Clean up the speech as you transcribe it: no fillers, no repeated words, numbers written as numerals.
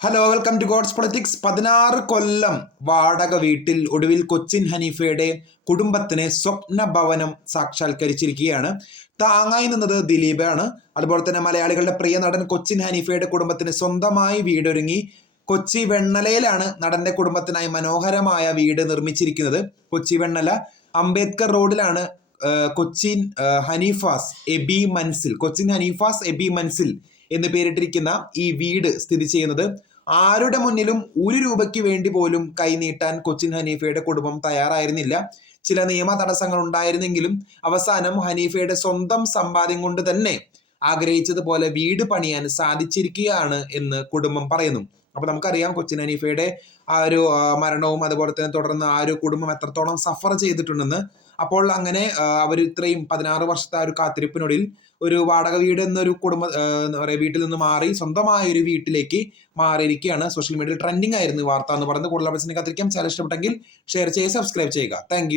Hello, welcome to God's politics. 16 കൊല്ലം വാടക വീട്ടിൽ ഒടുവിൽ കൊച്ചിൻ ഹനീഫയുടെ കുടുംബത്തിന് സ്വപ്ന ഭവനം സാക്ഷാത്കരിച്ചിരിക്കുകയാണ്. താങ്ങായി നിന്നത് ദിലീപാണ്. അതുപോലെ തന്നെ മലയാളികളുടെ പ്രിയ നടൻ കൊച്ചിൻ ഹനീഫയുടെ കുടുംബത്തിന് സ്വന്തമായി വീടൊരുങ്ങി. കൊച്ചി വെണ്ണലയിലാണ് നടന്റെ കുടുംബത്തിനായി മനോഹരമായ വീട് നിർമ്മിച്ചിരിക്കുന്നത്. കൊച്ചി വെണ്ണല അംബേദ്കർ റോഡിലാണ് കൊച്ചിൻ ഹനീഫാസ് എബി മൻസിൽ കൊച്ചിൻ ഹനീഫാസ് എബി മൻസിൽ എന്ന് പേരിട്ടിരിക്കുന്ന ഈ വീട് സ്ഥിതി ചെയ്യുന്നത്. ആരുടെ മുന്നിലും ഒരു രൂപയ്ക്ക് വേണ്ടി പോലും കൈനീട്ടാൻ കൊച്ചിൻ ഹനീഫയുടെ കുടുംബം തയ്യാറായിരുന്നില്ല. ചില നിയമ തടസ്സങ്ങൾ ഉണ്ടായിരുന്നെങ്കിലും അവസാനം ഹനീഫയുടെ സ്വന്തം സമ്പാദ്യം കൊണ്ട് തന്നെ ആഗ്രഹിച്ചതുപോലെ വീട് പണിയാൻ സാധിച്ചിരിക്കുകയാണ് എന്ന് കുടുംബം പറയുന്നു. അപ്പൊ നമുക്കറിയാം കൊച്ചിൻ ഹനീഫയുടെ ആ ഒരു മരണവും അതുപോലെ തന്നെ തുടർന്ന് ആ ഒരു കുടുംബം എത്രത്തോളം സഫർ ചെയ്തിട്ടുണ്ടെന്ന്. അപ്പോൾ അങ്ങനെ അവർ ഇത്രയും 16 വർഷത്തെ ആ ഒരു കാത്തിരിപ്പിനൊടുവിൽ ഒരു വാടക വീട് എന്നൊരു എന്താ പറയുക വീട്ടിൽ നിന്ന് മാറി സ്വന്തമായ ഒരു വീട്ടിലേക്ക് മാറിയിരിക്കുകയാണ്. സോഷ്യൽ മീഡിയയിൽ ട്രെൻഡിങ് ആയിരുന്നു വാർത്ത എന്ന് പറയുന്നത്. കൂടുതൽ അപ്ഡേറ്റ്സിനെ കാത്തിരിക്കാം. ചാനൽ ഇഷ്ടപ്പെട്ടെങ്കിൽ ഷെയർ ചെയ്യുക, സബ്സ്ക്രൈബ് ചെയ്യുക. താങ്ക്